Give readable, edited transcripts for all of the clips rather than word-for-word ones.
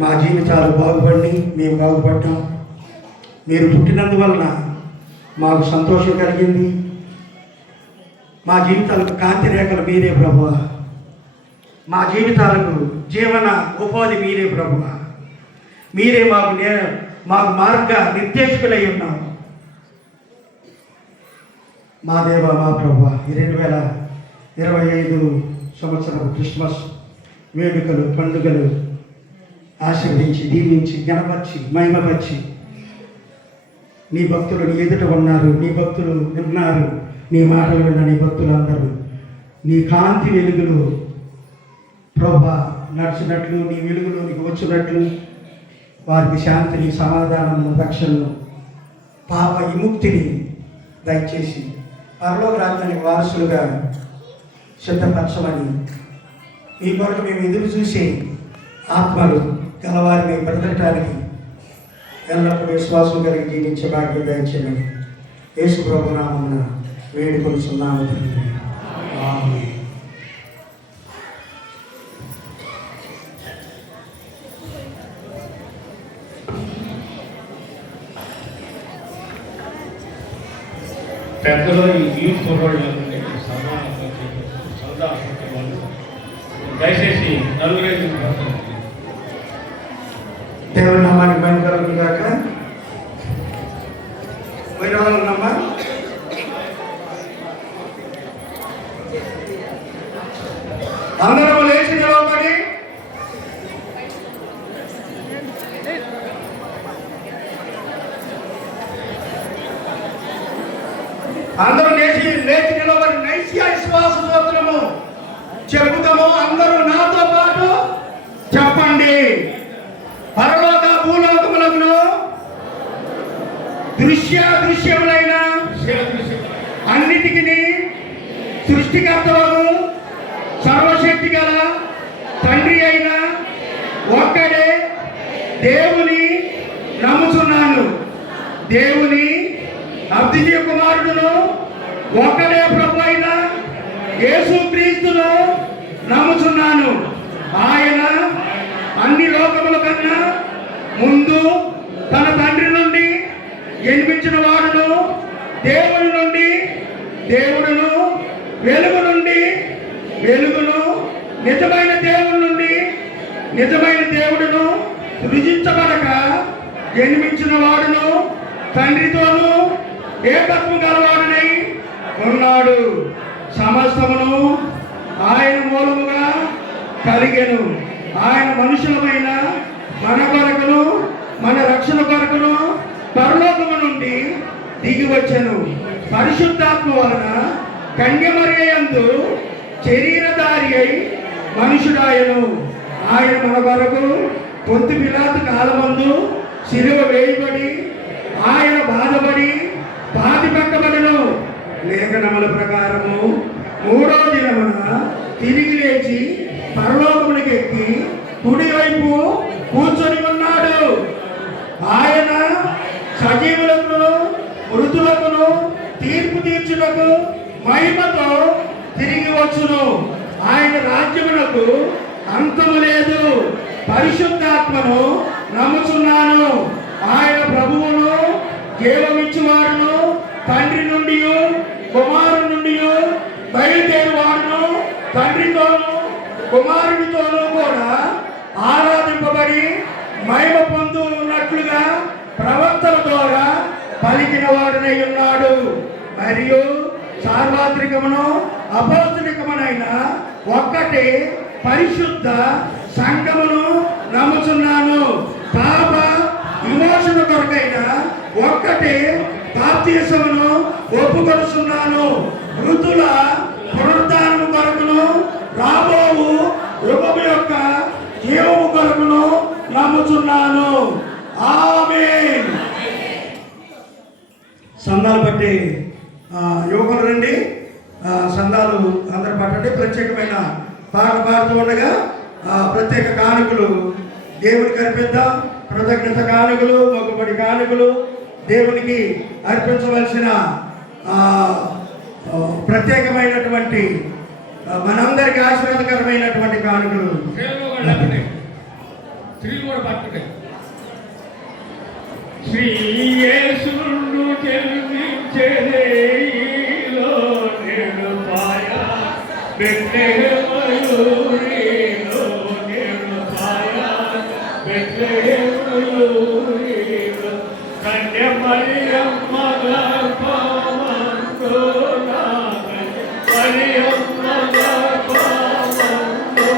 మా జీవితాలు బాగుపడి మేము బాగుపడ్డాం. మీరు పుట్టినందువలన మాకు సంతోషం కలిగింది. మా జీవితాలకు కాంతి రేఖలు మీరే ప్రభువా. మా జీవితాలకు జీవన ఉపాధి మీరే ప్రభువా. మీరే మాకు మార్గ నిర్దేశకులై ఉన్నాం. మా దేవ మా ప్రభువా, 2025 సంవత్సరం క్రిస్మస్ వేడుకలు పండుగలు ఆశీర్వదించి దీవించి గణపరిచి మహిమపరిచి నీ భక్తులు నీ ఎదుట ఉన్నారు. నీ భక్తులు విన్నారు. నీ మాటలు విన్న నీ భక్తులు అందరూ నీ కాంతి వెలుగులు ప్రభువా నడిచినట్లు, నీ వెలుగులు నీకు వచ్చినట్లు వారికి శాంతిని, సమాధానం, రక్షణను, పాప విముక్తిని దయచేసి పరలోక రాజ్యానికి వారసులుగా సిద్ధపరచమని ఈ కొరకు మేము ఎదురు చూసే ఆత్మలు గలవారిని బ్రతకటానికి ఎల్లప్పుడూ విశ్వాసం కలిగి జీవించే భాగ్యం దయచేయమని యేసు ప్రభు నామమున వేడుకొనుచున్నాము తండ్రి. ఆమేన్. పెద్దలో ఈ యూత్ కుర్రోళ్ళు దయచేసి నలుగురేసి దేవుని నామానికి మహిమ కలుగును గాక. వైరాలన్నమ్మా అందరూ లేచి నిలబడి లేచి నిలబడి నైసియా విశ్వాస స్తోత్రము చెబుతాము. అందరూ నాతో పాటు చెప్పండి. పరలోక భూలోకములను దృశ్యములైన అన్నిటికీ సృష్టికర్తలకు సర్వశక్తి గల తండ్రి అయిన ఒక్కడే దేవుని నమ్ముచున్నాను. దేవుని అద్వితీయ కుమారుడును ఒక్కడే ప్రభు అయిన యేసుక్రీస్తును నమ్ముచున్నాను. ఆయన అన్ని లోకముల కన్నా ముందు తన తండ్రి నుండి జన్మించిన వాడును, దేవుని నుండి దేవుడును, వెలుగు నుండి వెలుగును, నిజమైన దేవుని నుండి నిజమైన దేవుడును, సృజించబడక జన్మించిన వాడును, తండ్రితోనూ ఏకత్వం గలవాడునై ఉన్నాడు. సమస్తమును ఆయన మూలముగా కలిగెను. ఆయన మనుషులమైన మన కొరకును మన రక్షణ కొరకును పరలోకము నుండి దిగి వచ్చెను. పరిశుద్ధాత్మ వలన కన్యమరియు యందు శరీరధారి అయి మనుషుడాయను. ఆయన మన కొరకు పొంతు పిలాతు కాలమందు శిలువ వేయబడి ఆయన బాధపడి పాతిపెట్టబడెను. లేఖనముల ప్రకారము 3వ దినమున తిరిగి లేచి పరలోకమునికి ఎక్కి కుడివైపు కూర్చొని ఉన్నాడు. ఆయన సజీవులకును మృతులకును తీర్పు తీర్చుటకు మహిమతో తిరిగి వచ్చును. ఆయన రాజ్యమునకు అంతము లేదు. పరిశుద్ధాత్మను నమ్ముచున్నాను. ఆయన ప్రభువును జీవమిచ్చువాడును, తండ్రి నుండి కుమారుని నుండి బయలుదేరువాడును, తండ్రితోనూ కుమారునితోనూ కూడా ఆరాధింపబడి మహిమ పొందున్నట్లుగా ప్రవక్తల ద్వారా పలికిన వాడునై ఉన్నాడు. మరియు సార్వత్రికమును అపౌత్రికమునైన ఒక్కటి పరిశుద్ధ సంఘమును నమ్ముచున్నాను. పాప విమోచన కొరకైన ఒక్కటి బాప్తిసమును ఒప్పుకొనుచున్నాను. మృతుల పునరుద్ధానము కొరకును రాబోవు యుగము యొక్క జీవము కొరకును నమ్ముచున్నాను. ఆమేన్. సందాలు బట్టి యువకులు రండి, సందాలు అందరు పట్టండి. ప్రత్యేకమైన పాట పాడుతూ ఉండగా ప్రత్యేక కానుకలు దేవునికి అర్పిద్దాం. కృతజ్ఞత కానుకలు, మొక్కుబడి కానుకలు దేవునికి అర్పించవలసిన ప్రత్యేకమైనటువంటి మనందరికీ ఆశీర్వాదకరమైనటువంటి కానుకలు స్త్రీలు కూడా పాడుతుంటాయి. శ్రీ యేసును జన్మించెదైలో నేడు పాయా బెత్లెహేములో నేడు పాయా బెత్లెహేములో కన్య మరియమ్మ గర్భమందు మరియమ్మ గర్భమందు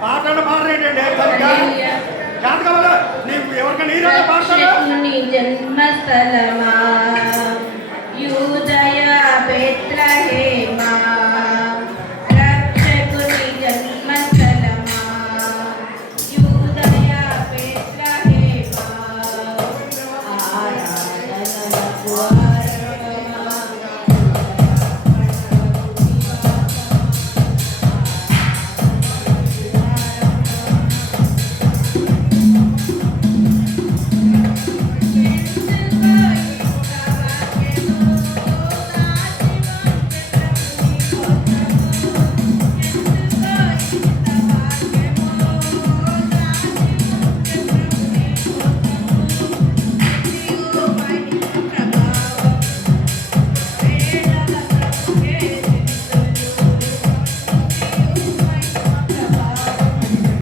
పాటలు పాడరేంటండి జాతకాల నీకు ఎవరికైనా నీరైనా పాడతారా నీ జన్మస్థలమా